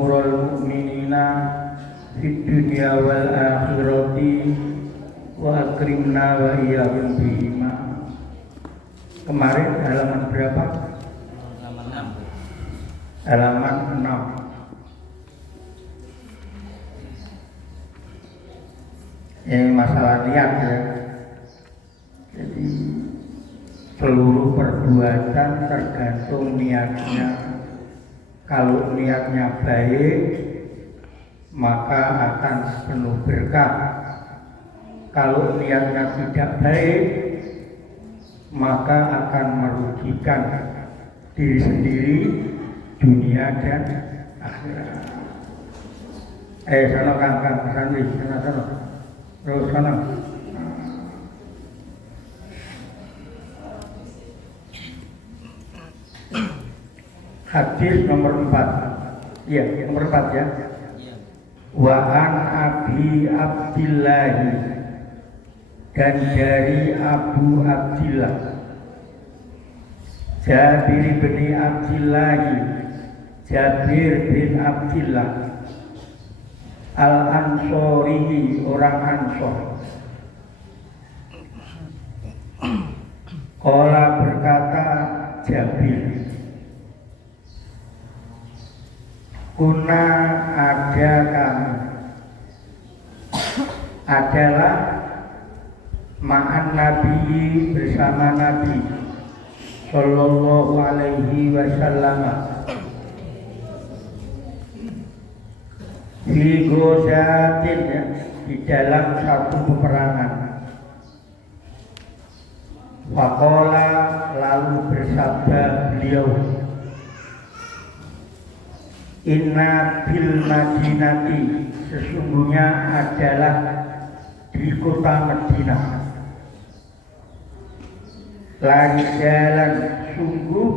umurul mu'minina fid dunya wal akhirati wa akrimna wa iyyahum bihima. Kemarin halaman berapa? Halaman 6. Ini masalah niat ya. Jadi seluruh perbuatan tergantung niatnya. Kalau niatnya baik, maka akan penuh berkah. Kalau niatnya tidak baik, maka akan merugikan diri sendiri, dunia dan akhirat. Sana kang Sandi, sana. Terus sana. Hadis nomor 4. Iya, nomor 4 ya. Wa an Abi Abdillah, dan dari Abu Abdillah Jabir bin Abdillah, Jabir bin Abdillah Al-Ansori, orang Ansor. Qala, berkata Jabir, kuna ada kami, adalah ma'an Nabi, bersama Nabi Sallallahu alaihi wasallam fi ghazatin, ya, di dalam satu peperangan. Faqala, lalu bersabda beliau, inna bil Madinati, sesungguhnya adalah di kota Madinah, lari jalan, sungguh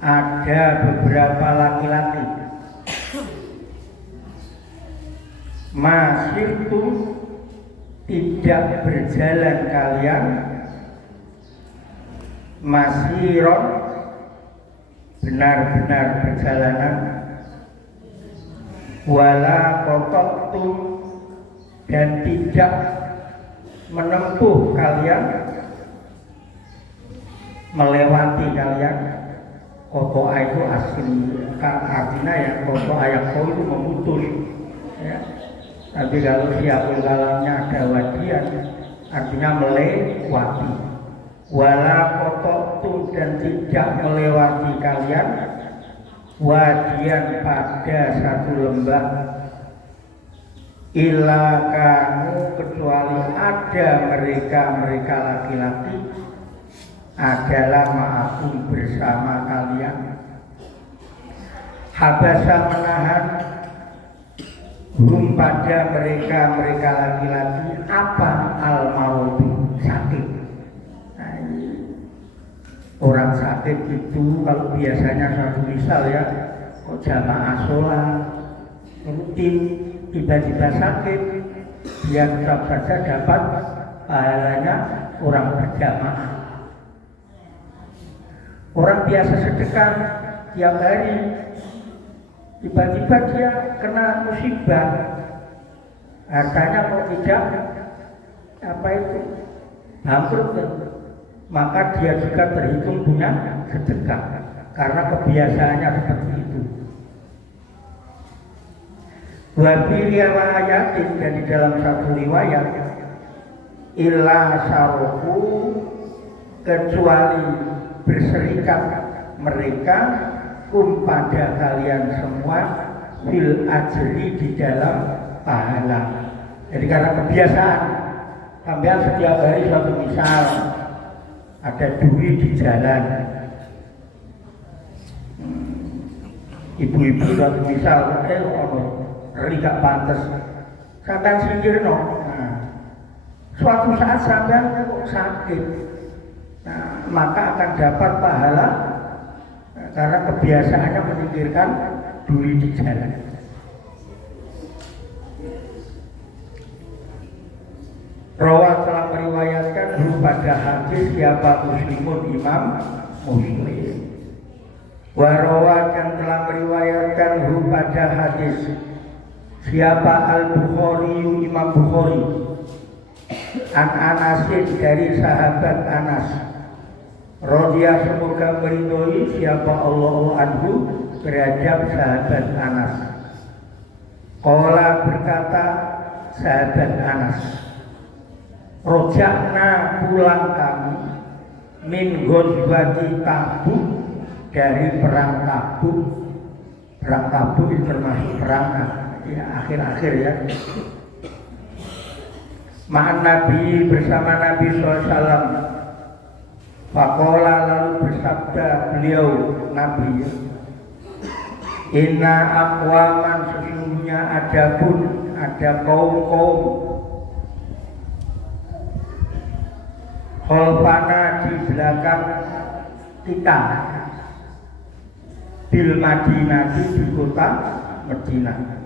ada beberapa laki-laki, masih itu tidak berjalan kalian, masiron, benar-benar perjalanan, wala qattum, dan tidak menempuh kalian, melewati kalian. Kotoa itu asli artinya ya, kotoa yang itu memutus ya. Tapi kalau siapul kalamnya ada wadian, artinya melewati. Wala qattum, dan tidak melewati kalian, wadian, pada satu lembah, illa kamu, kecuali ada mereka laki-laki, adalah ma'akum, bersama kalian. Habasa, menahan, hum, pada mereka laki-laki, apa? Al-mautu, sakit. Nah, orang sakit itu kalau biasanya satu misal ya, kok jamaah sholat rutin, tiba-tiba sakit, dia tetap saja dapat pahalanya orang berjamaah. Orang biasa sedekah tiap hari, tiba-tiba dia kena musibah, hartanya kok tidak bangkrut, maka dia juga terhitung punya sedekah karena kebiasaannya seperti itu. Wa fi riwayatin, dan di dalam satu riwayat, illa saruku, kecuali berserikat mereka, pada kalian semua, fil ajri, di dalam pahala. Jadi karena kebiasaan, sampai setiap hari suatu misal ada duit di jalan, ibu-ibu suatu misal, gak pantas, sampai singgir no. Nah, suatu saat sampai kok sakit, nah, maka akan dapat pahala karena kebiasaannya menyingkirkan duri di jalan. Rawat, telah meriwayatkan pada hadis siapa Muslimun, Imam Muslim. Warawa dan telah meriwayatkan pada hadis siapa Al-Bukhari, Imam Bukhari, an Anasin dari sahabat Anas, radhiyallahu semoga meridhoi siapa Allah anhu terhadap sahabat Anas. Qala berkata sahabat Anas, rojakna pulang kami min ghazwati Tabuk dari perang Tabuk. Perang Tabuk itu termasuk perang ya, akhir-akhir ya. Ma'an Nabi bersama Nabi SAW. Faqala lalu bersabda beliau Nabi, inna aqwaman sesungguhnya ada kaum-kaum khalfana di belakang kita bil Madinah di kota Madinah.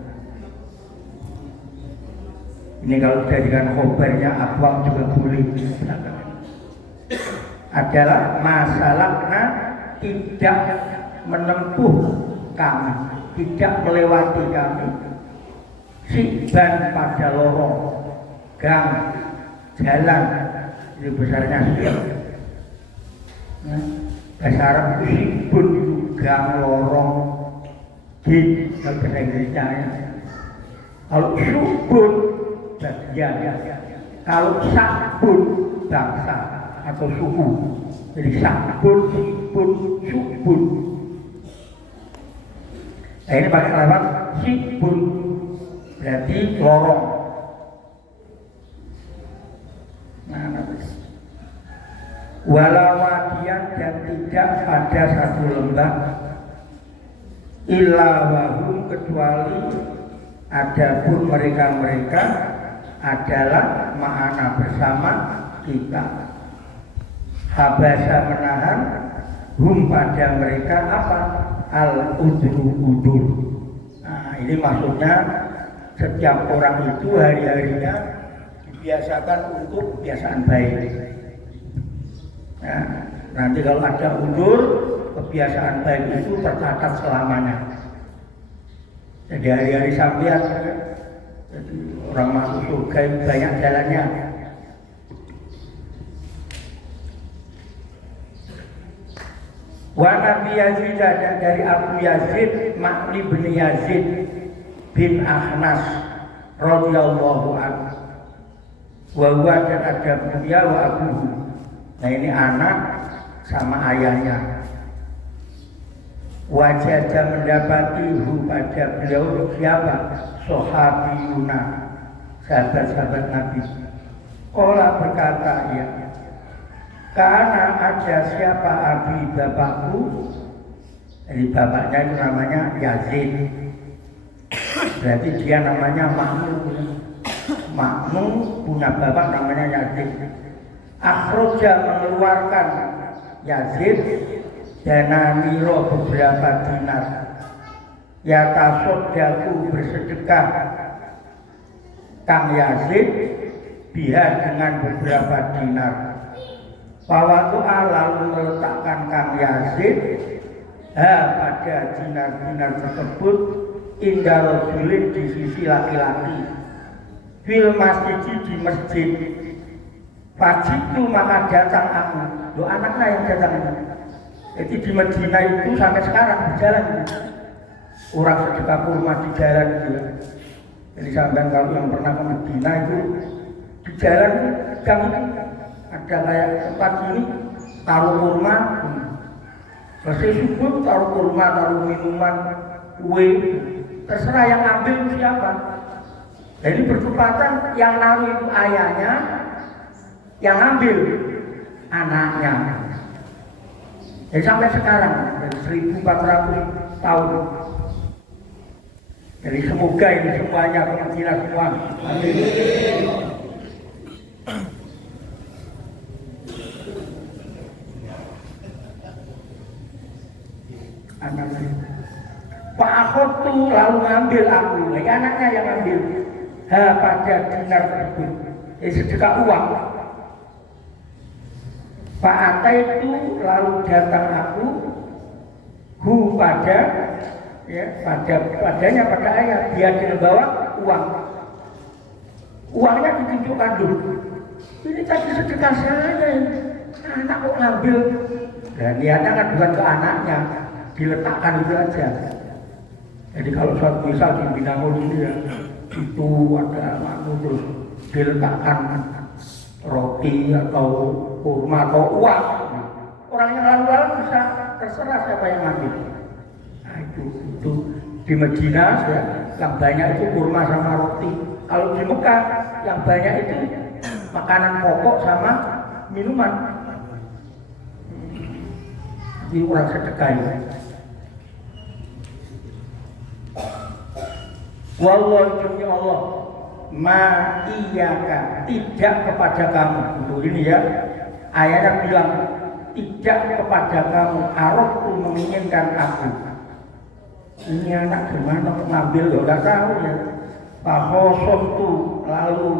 Ini kalau dijadikan khobarnya aqwam juga boleh. Adalah masalahnya tidak menempuh kami, tidak melewati kami siban pada lorong gang jalan, itu besarnya siap. Bahasa Arab itu sibun, gang lorong git, kalau bahasa Inggrisnya ya. Kalau subun bagian, kalau sabun bangsa atau suku. Jadi sabun, sibun, subun. Nah ini pakai lewat sibun, berarti lorong. Walawadian dan tidak pada satu lembah illa wahum kecuali adapun mereka adalah ma'ana bersama kita. Habasa menahan hum pada mereka apa? Al-udru-udur. Nah ini maksudnya setiap orang itu hari-harinya dibiasakan untuk kebiasaan baik. Ya, nanti kalau ada udur, kebiasaan baik itu tercatat selamanya. Jadi hari-hari sampean, jadi orang masuk surga itu banyak jalannya. Wa Nabi Yazid dan dari Abu Yazid Makli bin Yazid bin Akhnas radhiyallahu anhu. Wa huwa dan ada beliau wa abuhu. Nah ini anak sama ayahnya. Wajah mendapati pada beliau siapa? Sahabiyuna, sahabat-sahabat Nabi. Qala berkata ya, karena ada siapa abi bapakku. Jadi bapaknya itu namanya Yazid. Berarti dia namanya Makmum. Makmum punya bapak namanya Yazid. Akhroja mengeluarkan Yazid dana miro beberapa dinar. Ya tasodaku bersedekah Kang Yazid biha dengan beberapa dinar. Fawatu'a lalu meletakkan Kang Yazid pada dinar-dinar tersebut indah Rasulin di sisi laki-laki fil masjid di masjid. Fajitu maka datang aku. Loh anaknya yang datang itu. Jadi di Madinah itu sampai sekarang berjalan gitu. Orang sedekah kurma di jalan gitu. Jadi sampai kalau yang pernah ke Madinah itu di jalan gang itu ada kayak tempat ini taruh kurma. Selesai subuh taruh kurma, taruh minuman, kue. Terserah yang ambil siapa. Jadi bertepatan yang naruh itu ayahnya, yang ambil anaknya. Jadi sampai sekarang dari 1400 tahun. Jadi semoga ini semuanya kemungkinan semua. Amin. Anaknya. Pak Akhot tuh lalu ngambil aku, lagi anaknya yang ambil. Pada dinar tersebut, sedekah uang. Pak Atai itu lalu datang aku, hu pada ya padanya pada ayat dia membawa uang. Uangnya ditunjukkan dulu. Ini tadi sedekah saya ini. Anak kok ngambil. Dan niatnya kan bukan ke anaknya, diletakkan itu aja. Jadi kalau suatu misal di Binangun ini ya, itu ada manu terus diletakkan roti atau kurma atau uang. Orang yang lalu-lalu bisa terserah siapa yang ngambil. Nah itu di Medina ya, yang banyak itu kurma sama roti. Kalau di Mekah yang banyak itu makanan pokok sama minuman. Di orang sedekah itu. Wallahu demi Allah, ma iyyaka tidak kepada kamu. Untuk ini ya, ayatnya bilang tidak kepada kamu. Araftu menginginkan aku. Ini anak gimana mengambil loh, nggak tahu ya. Pahosom tuh lalu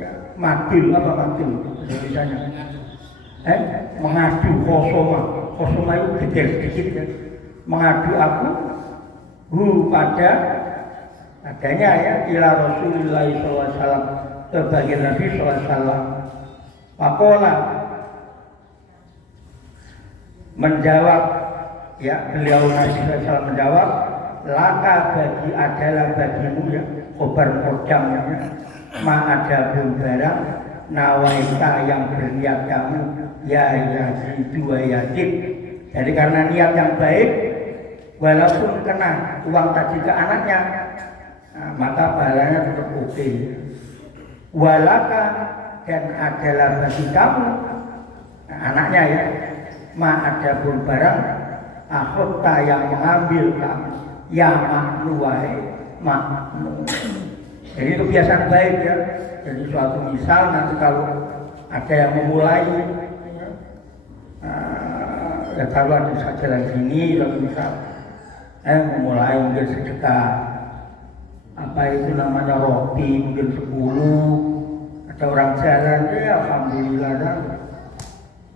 ya, madil apa madil misalnya. Mengadu khosoma itu gede sedikit ya. Mengadu aku pada adanya ya ila Rasulullah SAW sebagai Nabi SAW. Pakola menjawab ya, beliau Nabi SAW menjawab, laka bagi adalah bagimu ya khobar kodamnya ma ada pun barang nawaita yang berniat kamu ya dua yakin. Jadi karena niat yang baik, walaupun kena uang tadi ke anaknya, nah, maka pahalanya tetap oke. Walaka dan adalah bagi kamu, nah, anaknya ya, ma ada pun barang akhota yang mengambil kamu, ya maknuwai maknu. Jadi itu kebiasaan baik ya. Jadi suatu misal nanti kalau ada yang memulai ya kalau ada jalan sini kalau misal memulai mungkin sedekah apa itu namanya roti mungkin 10, ada orang jalan ya alhamdulillah dah.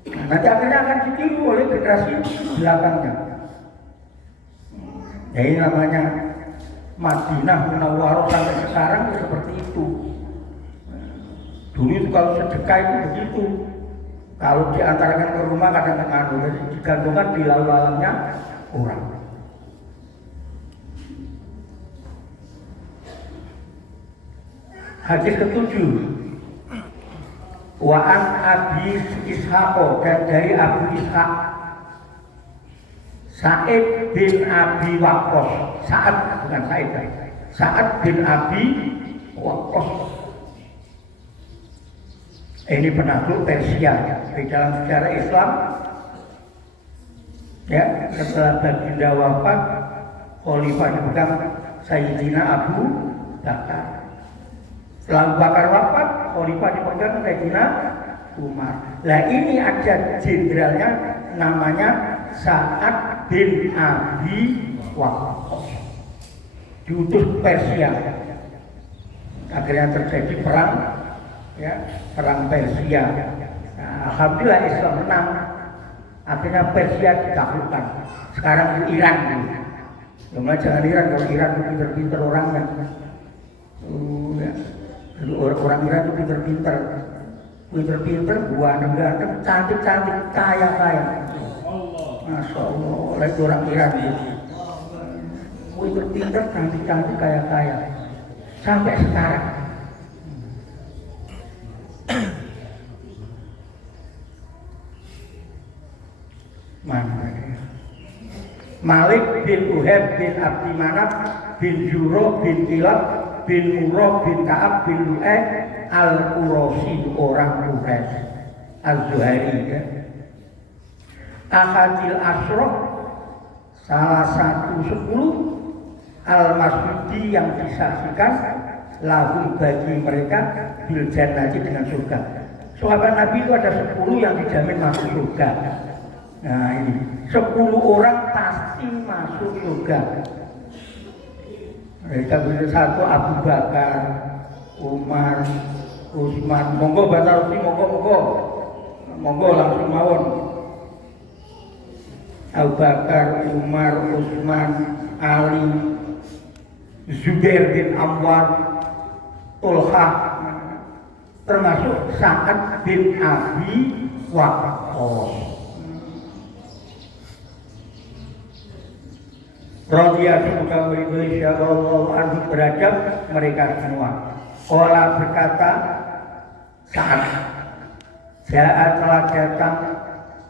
Nah, nanti akhirnya akan ditiru oleh generasi belakangnya. Ya ini namanya Madinah Munawwarah sampai sekarang seperti itu. Dulu itu kalau sedekah itu begitu. Kalau diantarkan ke rumah kadang-kadang digantungkan di lalu alamnya orang. Hadis ke-7. Wa'an Abi Ishaq dan dari Abu Ishaq Sa'id bin Abi Waqqas. Sa'ad bukan Sa'id. Sa'ad bin Abi Waqqas. Ini penakluk Persia di dalam sejarah Islam. Ya, setelah baginda wafat, khalifah dipegang Sayyidina Abu Bakar. Setelah Abu Bakar wafat, khalifah dipegang Sayyidina Umar. Nah ini ada jenderalnya namanya Sa'ad bin Abi Waqqas. Diutus Persia. Akhirnya terjadi perang. Ya, perang Persia. Nah, alhamdulillah Islam menang. Akhirnya Persia ditaklukkan. Sekarang di Iran. Cuma jangan Iran, kalau Iran itu pinter-pinter orangnya. Ya. Orang Iran itu pinter-pinter. Pinter-pinter, ganteng, cantik-cantik, kaya-kaya. Masya Allah, itu orang Iran itu. Pinter-pinter, cantik-cantik, kaya-kaya. Sampai sekarang. Malik bin Uheb bin Abdi Manaf bin Juro bin Kilab bin Murrah bin Ka'ab bin Lu'ay Al-Qurashi orang Quraisy Az-Zuhairi ya. Ahadil Asroh salah satu 10 Al-Masjidi yang disaksikan lahum bagi mereka bil jannati dengan surga. Sahabat Nabi itu ada 10 yang dijamin masuk surga. Nah ini 10 orang pasti masuk surga. Mereka bisa satu Abu Bakar, Umar, Utsman. Monggo Batarfi, monggo langsung mawon. Abu Bakar, Umar, Utsman, Ali, Zubair bin Awwam, Tolha, termasuk Sa'ad bin Abi Waqqas. Radhiyallahu anhu berhadap mereka semua. Allah berkata, saat telah datang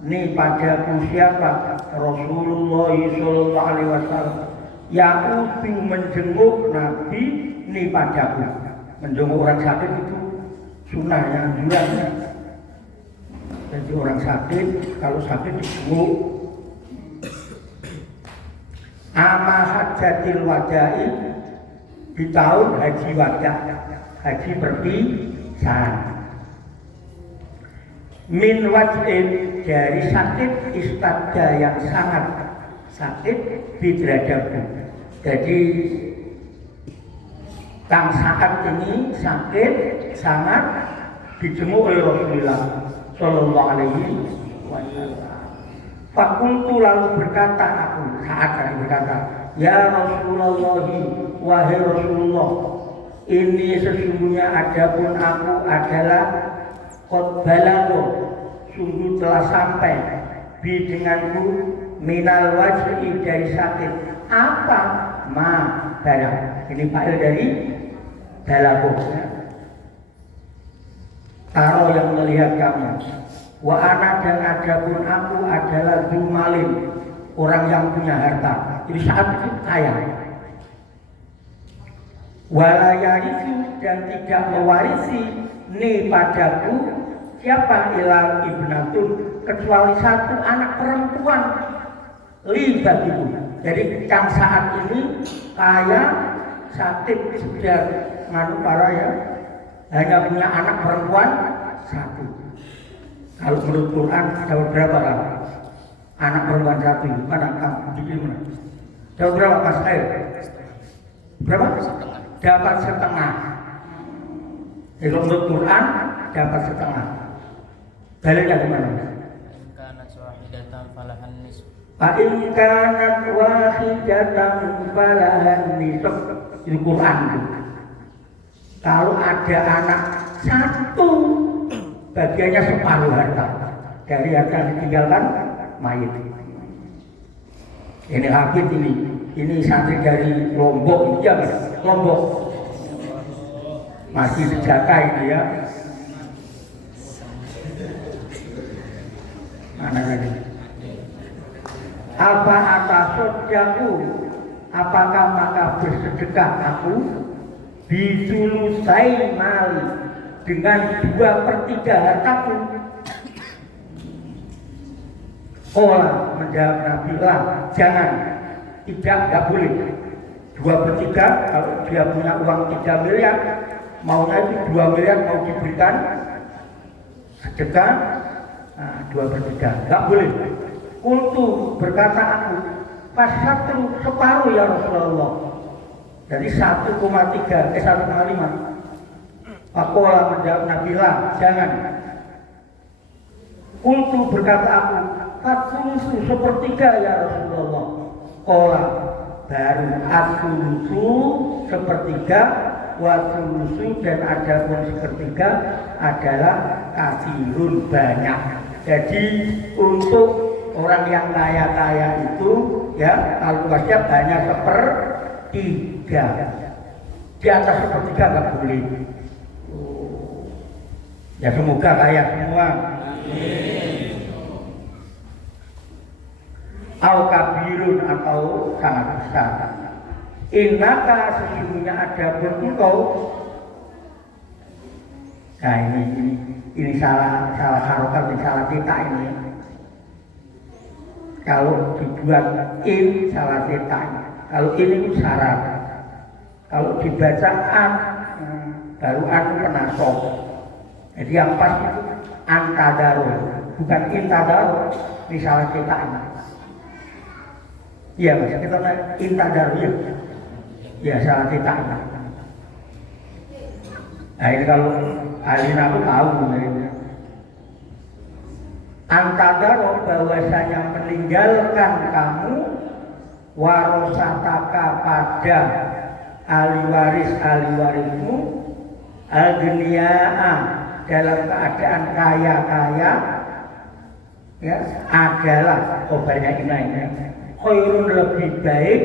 nih padaku siapa? Rasulullah sallallahu alaihi wasallam. Ya'udu menjenguk Nabi nih padaku. Menjenguk orang sakit itu sunnah yang anjurannya. Jadi orang sakit kalau sakit dijenguk. Ama hajatil wada'i di tahun haji wadah, haji perpisahan. Min waj'in dari sakit istadda yang sangat sakit bidradaku. Jadi tang saat ini sakit sangat dijenguk oleh Rasulullah Sallallahu Alaihi Wasallam. Fakultu lalu berkata aku saat tadi berkata, ya Rasulullah, wahai Rasulullah, ini sesungguhnya adapun aku adalah qad balagha, sungguh telah sampai bi denganku minal wajhi dari sakit apa ma balag. Ini fa'il dari balagha. Taro yang melihat kamu. Wa ana dan adapun aku adalah dumalin, orang yang punya harta. Jadi saat itu kaya. Walayarisu dan tidak mewarisi ni padaku siapa ilal ibnatun kecuali satu anak perempuan li bagiku. Jadi kan saat ini kaya sakit sudah nganu para ya hanya punya anak perempuan satu. Kalau menurut Quran dapat berapa kan? Anak perempuan satu. Mana kamu bikin mana? Dapat berapa Mas Air? Berapa? Dapat setengah. Kalau menurut Quran dapat setengah. Dalilnya di mana? Kanat wahidatan falahan nisf. In kanat wahidatan falahan nisf. Itu Quran. Kalau ada anak satu, bagiannya separuh harta dari harta yang ditinggalkan mayit. Ini Habib ini santri dari Lombok, ya Lombok. Masih sejaka ini ya. Mana lagi? Apa atas sodaku? Apakah maka bersedekah aku bisulusai mali dengan 2/3 hartaku? Allah menjawab Nabi lah, jangan, tidak boleh. 2/3 kalau dia punya uang 3 miliar, maunya itu 2 miliar mau diberikan sedekah, 2/3 nggak boleh. Kultu berkata aku, pas satu separuh ya Rasulullah. Jadi 1,5. Pakola menjawab Nabi lah, jangan. Kultu berkata aku, At-sulusu 1/3 ya Rasulullah. Kola baru at-sulusu 1/3, wa-sulusu dan ada pun 1/3 adalah kasirun banyak. Jadi untuk orang yang kaya itu ya kalau luasnya banyak 1/3. Di atas 1/3 nggak boleh. Ya semoga kaya semua. Al-kabirun atau sangat besar. Innaka sesungguhnya ada engkau. Nah ini salah harokat, ini salah cetak ini. Kalau dibuat in salah cetak. Kalau ini syarat. Kalau dibaca an baru an penasok. Jadi yang pas itu antadaro, bukan intadaro. Ini salah cetak ini. Iya mas, kita intadaro ya. Ya salah cetak ini. Nah ini kalau ahli nahu tahu. antadaro bahwasanya meninggalkan kamu warosataka pada ahli warismu agniyaa dalam keadaan kaya ya adalah kabarnya ini khairun lebih baik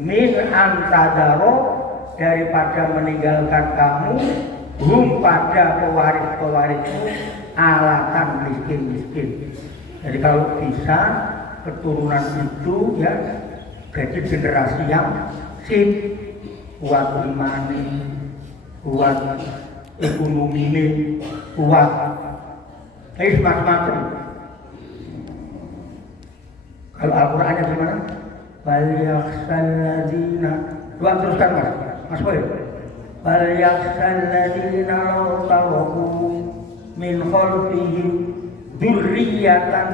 min antadaro daripada meninggalkan kamu hum pada pewaris-pewarismu alatan miskin. Jadi kalau bisa keturunan itu ya jadi generasi yang sip, kuat imani, kuat ekonomi, kuat macam-macam. Kalau Al-Qurannya gimana? Falyakhshal ladina. Tuhan teruskan Mas Boy. Falyakhshal ladina law taraku min khalfihim dzurriyyatan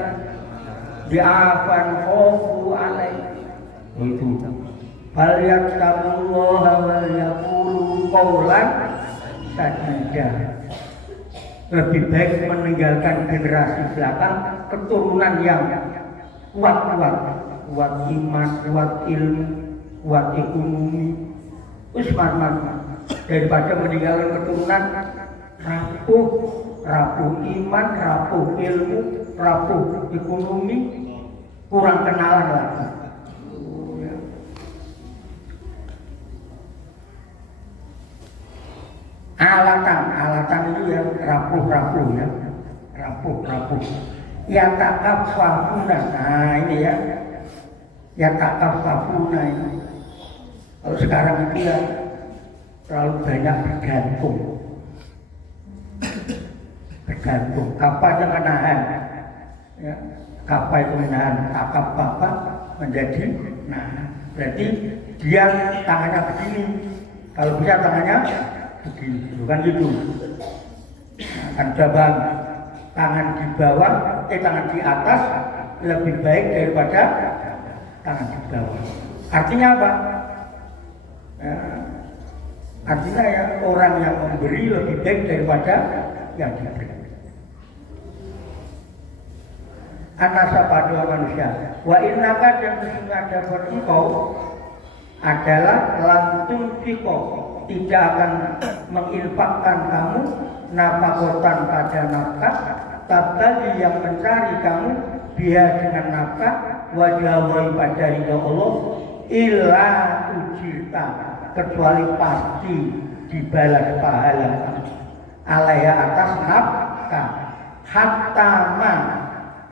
di'afan khafu alaihi. Itu. Falyattaqullaha wal yaqulu qawlan sadida. Lebih baik meninggalkan generasi belakang keturunan yang kuat iman, kuat ilmu, kuat ekonomi, daripada meninggalkan keturunan rapuh iman, rapuh ilmu, rapuh ekonomi, kurang kenalan lagi. Alatan itu ya rapuh ya, rapuh. Ya takafafuna, nah ini ya takafafuna ini. Kalau sekarang itu ya terlalu banyak bergantung. Kapan yang menahan? Ya, kapan itu menahan? Takafapa menjadi nahan. Berarti dia tangannya begini. Kalau bisa tangannya begini, bukan gitu. Akan cabang tangan di bawah, tangan di atas lebih baik daripada tangan di bawah. Artinya apa? Ya, artinya ya orang yang memberi lebih baik daripada yang diberi. Anasa pada manusia. Wa innaka dan sesungguhnya engkau adalah lantung fiko, tidak akan menginfakkan kamu nafakotan pada nafkah, tabtagi yang mencari kamu biar dengan nafkah wajah pada ridha Allah illa ujirta, kecuali pasti dibalas pahala alaiha atas nafkah hatta ma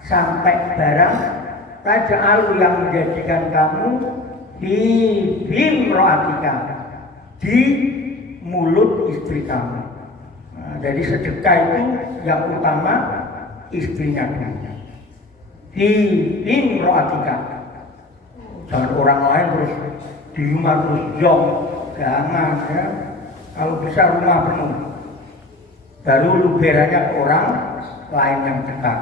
sampai barang taj'alu yang menjadikan kamu di bimroatika, di mulut istri kamu. Nah, jadi sedekah itu yang utama istrinya dulu. Di bimroatika, jangan orang lain terus di rumah terus jong, jangan ya. Kalau bisa rumah penuh, baru luberannya ke orang lain yang dekat.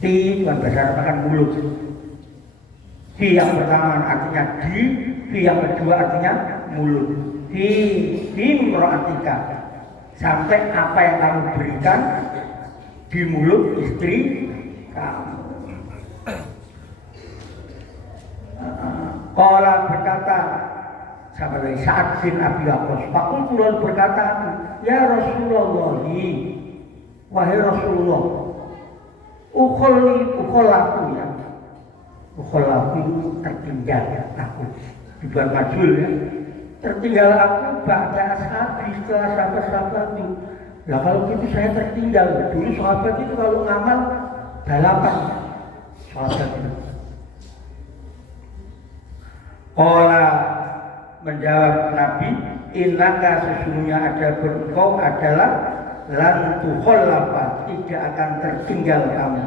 Di bukan bahasa makan mulut. Di yang pertama artinya di yang kedua artinya mulut. Di mroatika, sampai apa yang kamu berikan di mulut istri kamu. Qala berkata sahabat Sa'ad bin Abi Waqqas, Fakultu berkata, ya Rasulullah, wahai Rasulullah, ukholaku tertinggal aku dibuat majul ya, tertinggal aku ba'da ashabi setelah sahabat-sahabat itu. Nah kalau gitu saya tertinggal. Dulu sahabat itu kalau ngamal balapan sahabat itu. Qala menjawab Nabi, innaka sesungguhnya ada engkau adalah lan tukhallafa, tidak akan tertinggal kamu.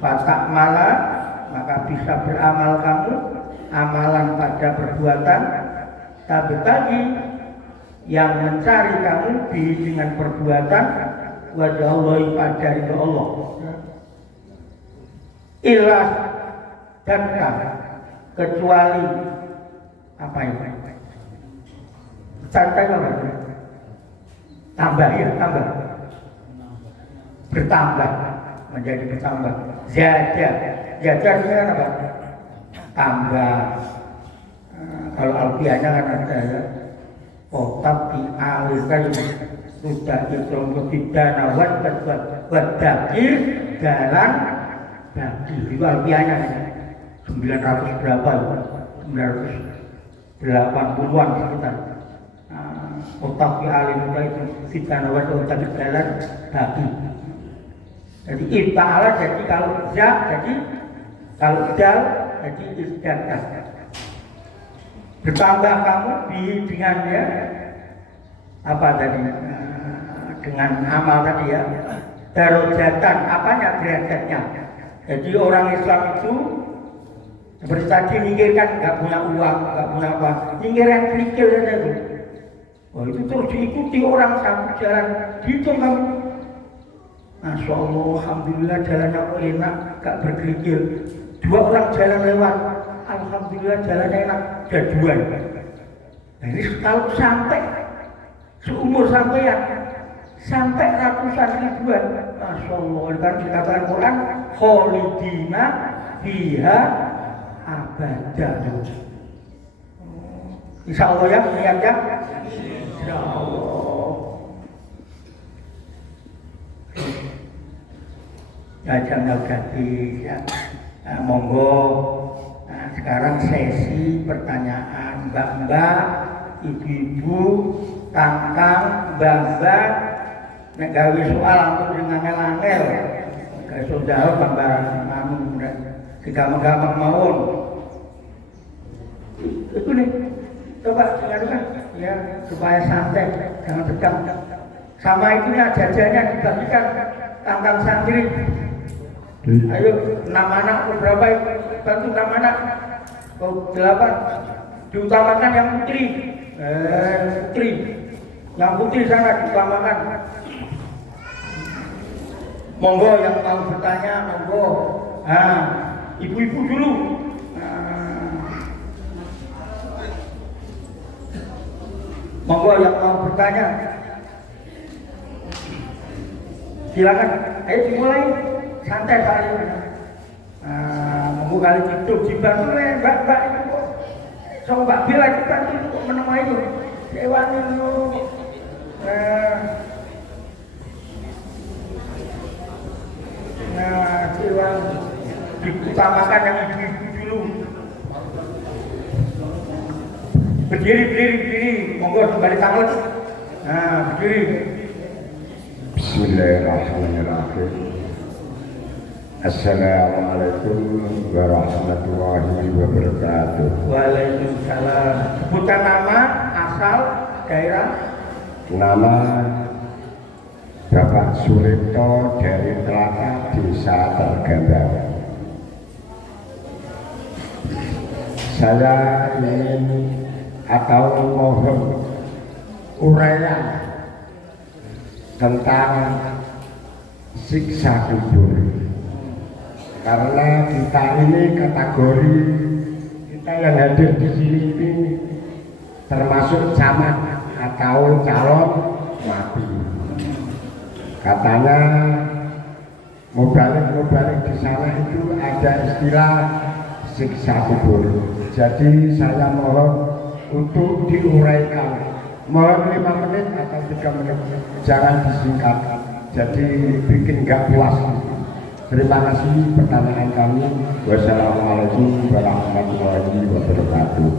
Fatak malah maka bisa beramal kamu amalan pada perbuatan tabtagi yang mencari kamu dengan perbuatan wajah Allah pada ridha Allah. Ilah dan kecuali apa itu? Santai apa? Tambah ya, tambah. bertambah, menjadi bertambah. Zada artinya kan apa? Tambah. Kalau alfiahnya kan ada ya. Otak dialirkan sudah dihitung ketiga nawat berdaki jalan bagi itu alfiahnya 900 berapa ya? 980-an sekitar. Otak dialirkan itu ketiga nawat berdaki jalan bagi. Jadi ifta'ala jadi kalau za jadi kalau dal jadi istiadah. Bertambah kamu dengannya apa tadi dengan amal tadi ya darajatan apanya derajatnya. Jadi orang Islam itu seperti tadi minggirkan nggak punya uang nggak punya apa minggirkan kerikil saja itu. Oh itu terus diikuti orang satu jalan dihitung kamu. Masya Allah, alhamdulillah jalannya enak gak berkerikil. Dua orang jalan lewat alhamdulillah jalannya enak jaduan. Nah ini kalau sampai seumur sampeyan sampai ratusan ribuan, Masya Allah, kan dikatakan Quran kholidina fiha abadah. Insya Allah ya, niat ya. Insya Allah. Ya jangan ganti ya. Nah, monggo. Nah, sekarang sesi pertanyaan mbak-mbak, ibu-ibu, kangkang, mbak-mbak, nek gawe soal ampun dengan angel-angel. Gawe saudara tambah anu gampang-gampang mawon. Itu nih. Coba dengarkan ya supaya santai, jangan tegang. Sama itunya jajannya dibagikan kangkang santri. Ayo 6 anak berapa bantu 6 anak. Kau 8 diutamakan yang putri. Putri. Yang putri sana diutamakan. Monggo yang mau bertanya monggo. Nah, ibu-ibu dulu. Monggo yang mau bertanya. Silakan. Ayo dimulai. Santai kali. Monggo kali hidup dibantu mbak itu kok. Sama Mbak Bila dibantu itu kok menemui itu. Hewan itu. Hewan diutamakan yang ibu-ibu dulu. Berdiri. Monggo kembali tangan. Nah, berdiri. Bismillahirrahmanirrahim. Assalamualaikum warahmatullahi wabarakatuh. Waalaikumsalam. Sebutan nama, asal, daerah. Nama Bapak Suripto dari Telaga Desa Tergandang. Saya ingin atau mohon uraian tentang siksa kubur. Karena kita ini kategori kita yang hadir di sini ini termasuk camat atau calon mati. Katanya mubalik di sana itu ada istilah siksa kubur. Jadi saya mohon untuk diuraikan. Mohon 5 menit atau 3 menit, jangan disingkat. Jadi bikin nggak puas. Terima kasih pertanyaan kami. Wassalamualaikum warahmatullahi wabarakatuh.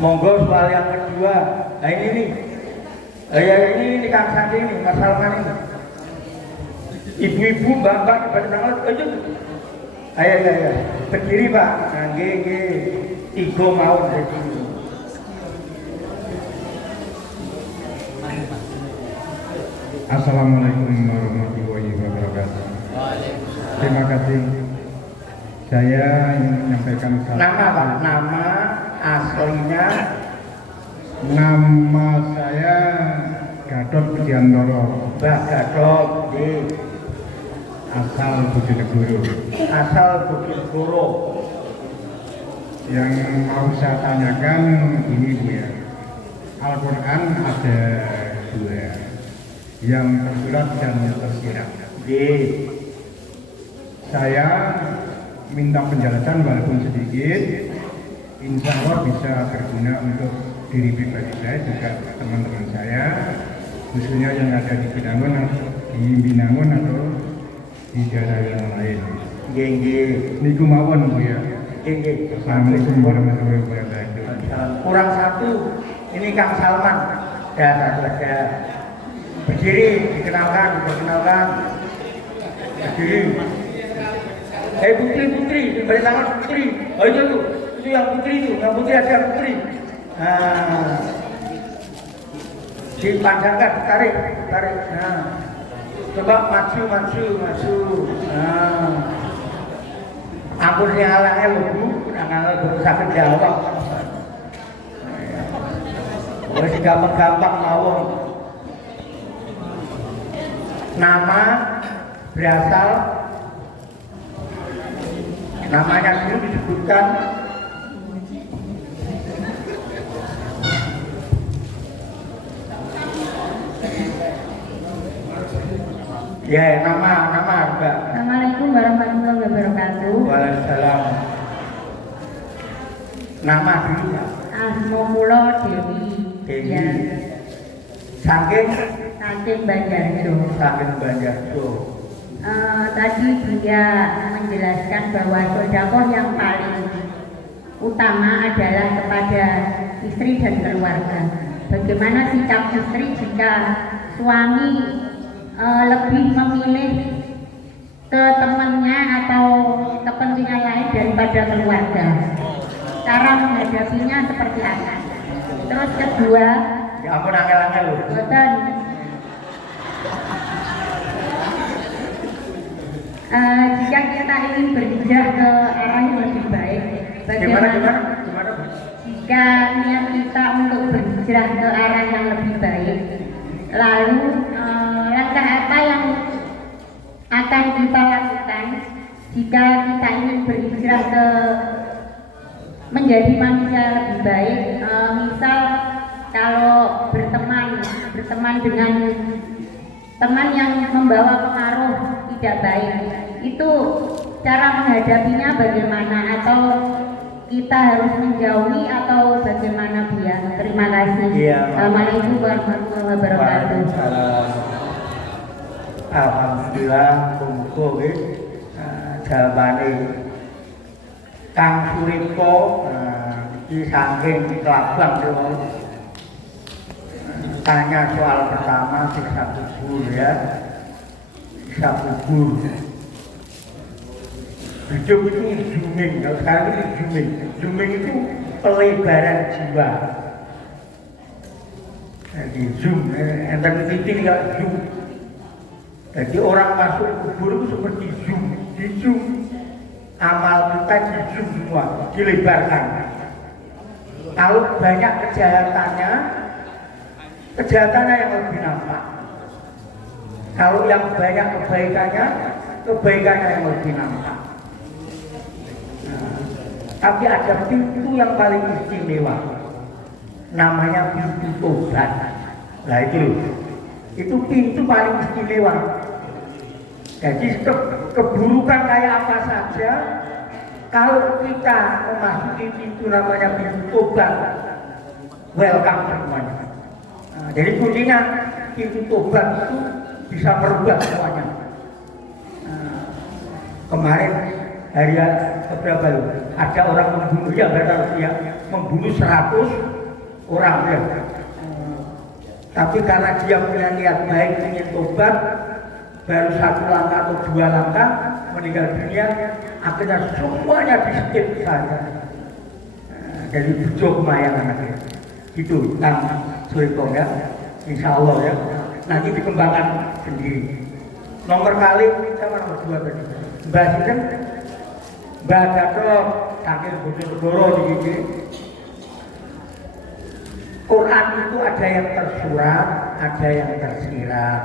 Monggo soal yang kedua. Nah ini nih. Ini Kang Sandi ini, masalah ini. Ibu-ibu, mbak-mbak, pada ayo. Ayo. Berdiri Pak. Nah, tiga mau dari sini. Assalamualaikum warahmatullahi wabarakatuh. Terima kasih. Saya ingin menyampaikan Nama Pak, nama aslinya. Nama saya Gatot Pujiantoro, Mbak Gatot di asal Bojonegoro. Bojonegoro. Yang mau saya tanyakan ini Bu ya. Al-Quran ada dua, yang tersurat dan tersirat. Saya minta penjelasan walaupun sedikit, insya Allah bisa berguna untuk diri pribadi saya juga teman-teman saya, khususnya yang ada di Binangun atau di daerah yang lain. Niku mawon Bu ya. Assalamualaikum warahmatullahi wabarakatuh. Kurang satu, ini Kang Salman. Ya, satu aja. Berdiri, dikenalkan. Berdiri. Putri, beri tangan Putri. Oh itu tuh, itu yang Putri itu, yang Putri ada Putri. Nah, dipandangkan, tarik. Nah, coba maju. Nah, ampun yang halangnya Bu, jangan berusaha jawab. Wes gampang mawon. Nama berasal, namanya dulu disebutkan ya, nama Mbak. Assalamualaikum warahmatullahi wabarakatuh. Waalaikumsalam. Nama dulu ya. Asmomula Dewi. Ya. Saking Banjarjo. Tadi dia menjelaskan bahwa sedekah yang paling utama adalah kepada istri dan keluarga. Bagaimana sikap istri jika suami lebih memilih ke temannya atau kepentingan lain daripada keluarga? Cara menghadapinya seperti apa? Terus kedua, ya ampun angel loh. Betul. Jika kita ingin berhijrah ke arah yang lebih baik, bagaimana? Jika niat kita untuk berhijrah ke arah yang lebih baik, lalu langkah apa yang akan kita lakukan jika kita ingin berhijrah ke menjadi manusia lebih baik? Misal kalau berteman dengan teman yang membawa pengaruh tidak baik, itu cara menghadapinya bagaimana, atau kita harus menjauhi atau bagaimana Bu ya? Terima kasih. Assalamualaikum warahmatullahi wabarakatuh. Alhamdulillah, muga jawabane Kang Suripto iki saking kelabang tanya soal pertama siksa kubur ya. Siksa kubur. Hidup itu zooming, kalau sekarang itu zooming. Zooming itu pelebaran jiwa. Jadi zoom, enten titik kalau zoom. Jadi orang masuk kubur itu seperti zoom, di zoom. Amal kita di zoom semua, dilebarkan. Kalau banyak kejahatannya yang lebih nampak. Kalau yang banyak kebaikannya yang lebih nampak. Tapi ada pintu yang paling istimewa, namanya pintu tobat. Nah itu pintu paling istimewa. Jadi keburukan kayak apa saja, kalau kita memasuki pintu namanya pintu tobat, welcome semuanya. Nah, jadi kuncinya pintu tobat itu bisa merubah semuanya. Nah, kemarin hari berapa loh? Ada orang membunuh membunuh 100 orang ya. Tapi karena dia punya niat baik ingin tobat, baru 1 langkah atau 2 langkah meninggal dunia, akhirnya semuanya di-skip saja. Jadi bujuk lumayan anaknya. Gitu, Kang Suripto ya. Insya Allah ya. Nanti dikembangkan sendiri. Nomor kali sama nomor 2 tadi. Mbak Sinten, Mbak Gatot, Sakil Bojonegoro di Quran itu ada yang tersurat, ada yang tersirat.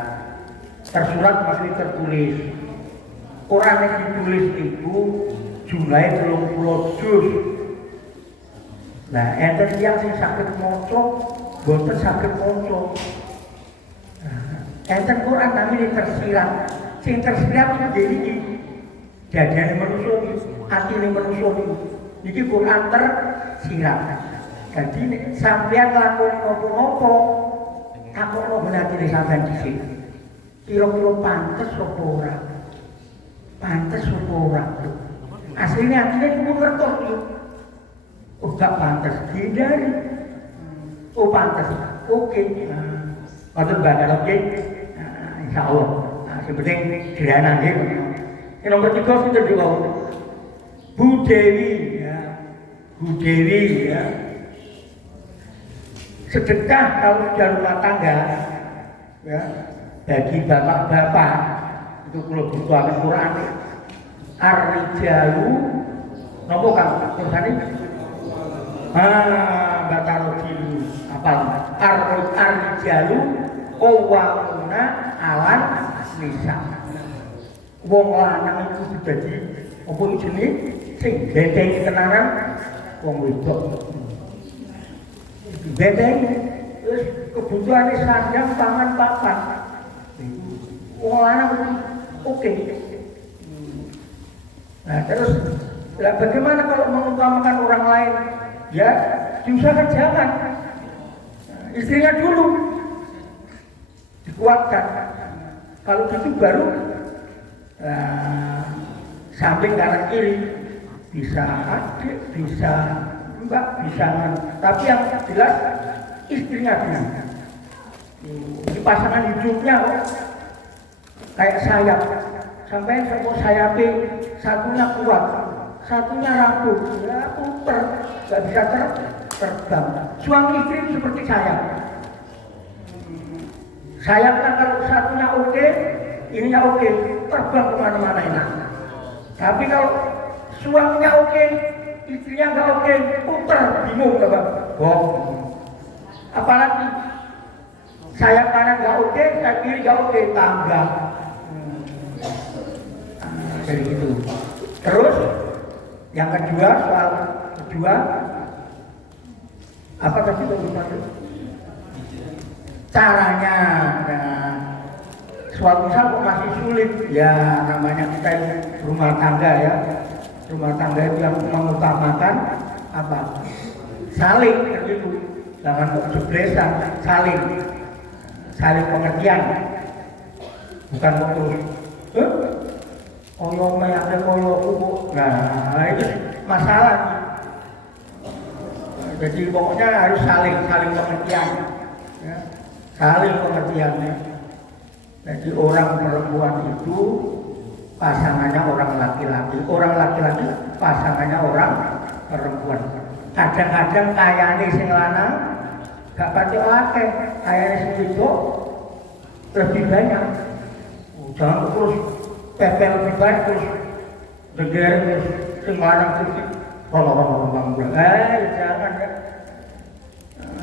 Tersurat maksudnya tertulis. Quran yang ditulis itu jumlahnya 30 juz. Nah, enten yang sing sakit maca boten saged maca. Enten Quran namine tersirat. Sing tersirat nggih iki dadane manusa iki, atine manusa iki Quran tersirat. Jadi sampeyan lakoni apa-apa takokno benatine sampeyan dhisik. Kira-kira pantes apa ora? Pantes apa ora? Asline atine kudu ngertos iki. Oh gak pantes, hindari. Oh pantes, oke. Maksud bakal oke. Insyaallah. Sing penting diranan iki. Yang nomor 3 sinten juga? Bu Dewi ya. Bu Dewi ya. Sedekah kalau sudah rumah tangga ya, bagi bapak-bapak itu kalau butuh Al-Quran ar-rijalu nopo kan tulisane batarojilu apa ar-rijalu qawwamuna 'alan nisa. Wong lanang itu dadi apa jenenge sing bentengi tenanan wong wedok. Benteng terus kebutuhane sandang pangan papan. Wong lanang oke. Nah terus bagaimana kalau mengutamakan orang lain? Ya diusahakan jangan. Istrinya dulu dikuatkan. Kalau gitu baru samping kanan kiri bisa adik, bisa mbak, bisa tapi yang jelas istrinya dulu. Ini pasangan hidupnya kayak sayap. Sampai semua sayapnya satunya kuat, satunya rapuh, ya puter, nggak bisa terbang. Suami istri seperti sayap. Sayap kan kalau satunya oke, ininya oke, terbang kemana-mana enak. Tapi kalau suaminya oke, istrinya nggak oke, puter, bingung nggak bang? Apalagi sayap kanan nggak oke, sayap kiri nggak oke, tangga. Jadi gitu. Terus yang kedua, soal kedua apa tadi itu? Caranya. Nah, suatu saat kok masih sulit ya, namanya kita ini rumah tangga ya. Rumah tangga itu yang mengutamakan apa? Saling begitu. Jangan kok jeblesan, saling pengertian. Bukan kok terus koyo mayake koyo kuku. Nah, itu masalah. Jadi pokoknya harus saling pengertian. Ya. Saling pengertiannya. Jadi orang perempuan itu pasangannya orang laki-laki, orang laki-laki pasangannya orang perempuan. Kadang-kadang kayane sing lanang gak pati akeh, kayane sing wedok lebih banyak. Jangan terus pepel lebih banyak terus denger terus sing lanang terus jangan ya.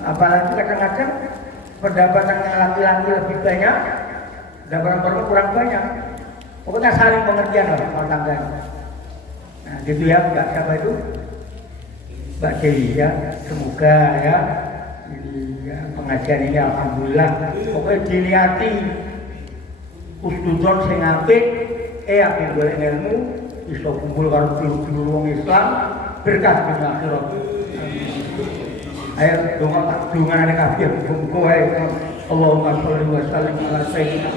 Apalagi kadang-kadang pendapatan yang laki-laki lebih banyak, pendapatan perempuan kurang banyak. Pokoknya saling pengertian lah rumah tangga. Nah gitu ya, Mbak siapa itu? Mbak Dewi ya. Semoga ya ini ya, pengajian ini alhamdulillah. Pokoknya diniati usdudon sing apik, apik golek ilmu, iso kumpul karo dulur-dulur wong Islam, berkah dunya akhirat. Ayo dongane kabeh muga ae Allahumma sholli wa sallim ala sayyidina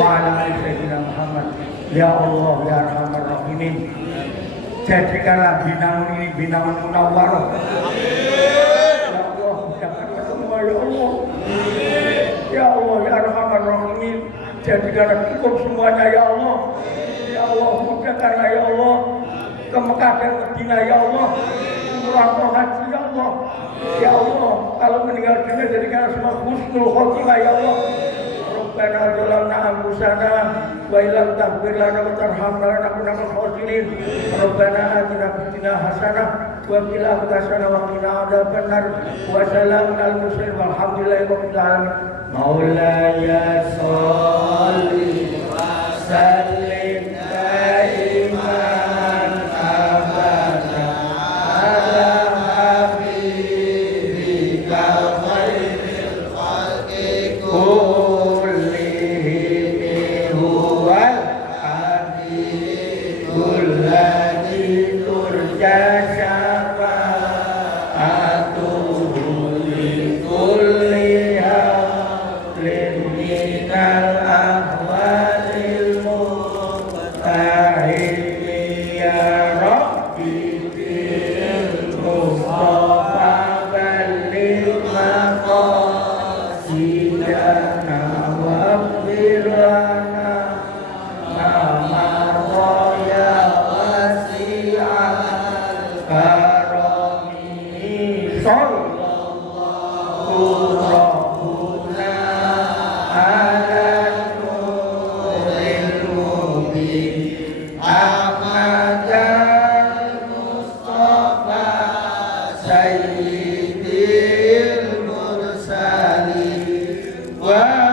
wa ala ali sayyidina Muhammad. Ya Allah ya Arhamar Rahimin, jadikanlah binangun ini binangun munawwarah. Ya Allah mudahkan semua ya Allah. Ya Allah ya Arhamar Rahimin, jadikanlah cukup semuanya ya Allah. Ya Allah mudahkanlah ya Allah ke Mekah dan Madinah ya Allah. Umrah haji ya Allah. Ya Allah, kalau meninggal dunia jadikan semua husnul khotimah ya Allah. Rabbana zalamna anfusana wa illam taghfir lana wa tarhamna lanakunanna minal khasirin. Rabbana atina fid dunya hasanah wa fil akhirati hasanah wa qina adzabannar. Wa salamun alal mursalin walhamdulillahi rabbil alamin. Maulaya sholli wa sallim daiman abada ala habibika khair sayyidana waghfir lana ma madha wasi'al karami sallallahu rabbuna ala nuril mubin Ahmad al-Mustafa Sayyidil Mursalin wa